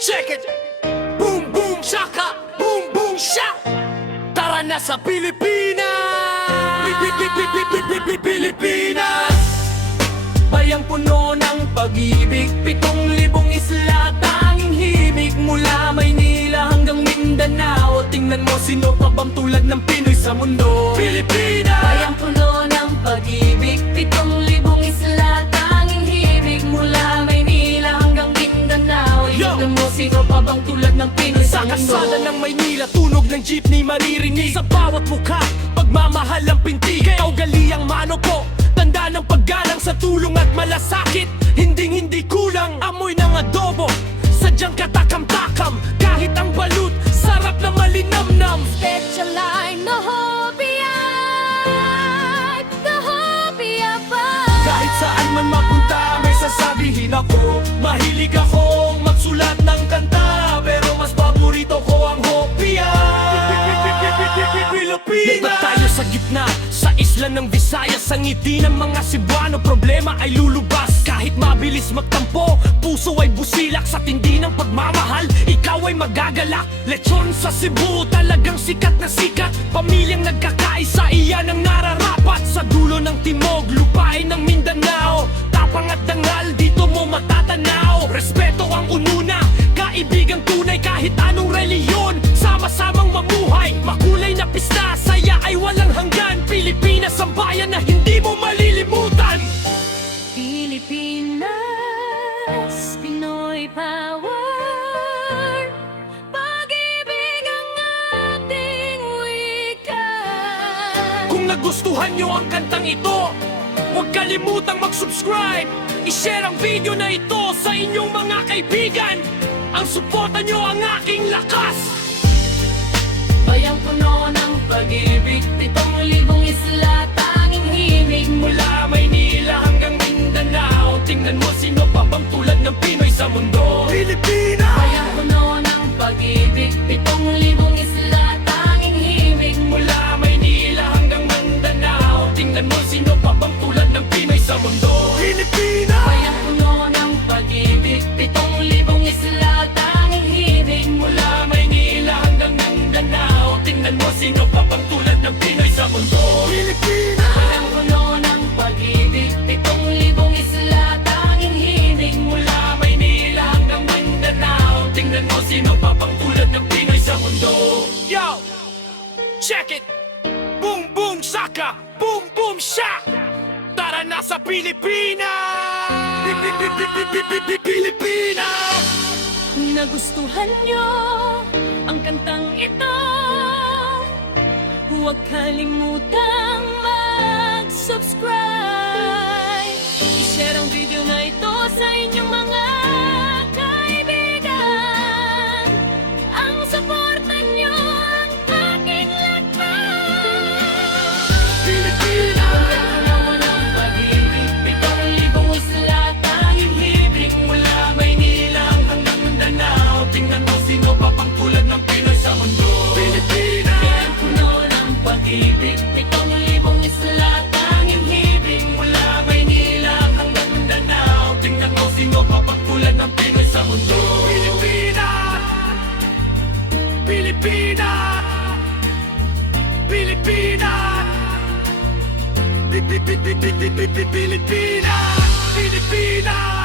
Check it! Boom boom shaka, boom boom shock. Tara na sa Pilipinas! Pilipinas! Bayang puno ng pag-ibig, 7,000 isla, tanging himig. Mula Maynila hanggang Mindanao, tingnan mo sino pa bang tulad ng Pinoy sa mundo. Pilipinas! Bayang puno ng pag-ibig, 7,000 isla, tanging himig. Mula Maynila hanggang Mindanao, tingnan mo sino pa bang tulad ng Pinoy Sa sa mundo. kalsada ng Maynila, tunog ng jeepney maririnig. Sa bawat mukha, pagmamahal ang pintig. Kaugaliang mano po, tanda ng paggalang sa tulong at malasakit. Hindi kulang, amoy ng adobo, sadyang katakam-takam. Kahit ang balut, sarap na malinamnam. Special line, no hobia, no hobia pa. Kahit saan man mapunta, may sasabihin ako. Mahilig akong magsulat ng kanta, pero mas paborito ko ang hopia. Pilipinas! Tayo sa gitna, sa isla ng Visayas. Sa ngiti ng mga Cebuano, problema ay lulubas. Kahit mabilis magtampo, puso ay busilak. Sa tindi ng pagmamahal, ikaw ay magagalak. Lechon sa Cebu, talagang sikat na sikat. Pamilyang nagkakaisa, iyan ang nararapat. Sa dulo ng timog, lupain ng Mindanao. Tapang at dangal, dito mo matatanaw. Respeto ang ununa, kaibigang tunay. Kahit anong reliyon, sama-samang mamuhay. Makulay na pista, saya ay walang hanggan. Pilipinas ang bayan na hindi mo malilimutan. Pilipinas, Pinoy power, pag-ibig ang ating wika. Kung nagustuhan nyo ang kantang ito, huwag kalimutang mag-subscribe. I-share ang video na ito sa inyong mga kaibigan. Ang suporta nyo ang aking lakas. Bayang puno ng pag-ibig, 7,000 isla, tanging himig. Mula Maynila hanggang Mindanao, tingnan mo sino pa bang tulad ng Pinoy sa mundo. Pilipinas! Bayang puno ng pag-ibig, 7,000 isla, tanging himig. Mula Maynila hanggang Mindanao, tingnan mo sino pa bang tulad ng Pinoy sa mundo. Pilipinas! Bayang puno ng pag-ibig, 7,000 isla, tanging himig. Mula Maynila hanggang Mindanao, tingnan mo sino pa bang tulad ng Pinoy sa mundo. Pilipinas! Bayang puno ng pag-ibig, 7,000 isla, tanging himig. Mula Maynila hanggang Mindanao, tingnan mo sino pa bang tulad ng Pinoy sa mundo. Yo! Check it! Boom boom shaka! Boom boom shock! Tara na sa Pilipinas! Pilipinas! Kung nagustuhan nyo ang kantang ito, huwag kalimutang mag-subscribe. I-share ang video na ito sa inyong mga kaibigan. Ang suporta nyo ang aking lakas. Pilipinas! Puno ng pag-ibig, 7,000 isla, tanging himig. Mula Maynila hanggang Mindanao, tingnan mo sino pa pang tulad ng Pinoy sa mundo. Pilipinas! Bayang puno ng pag-ibig, 7,000 isla, tanging himig. Mula Maynila hanggang Mindanao, tingnan mo sino pa pang tulad ng Pinoy sa mundo. Pilipinas! Pilipinas! Pilipinas! Pilipinas! Pilipinas!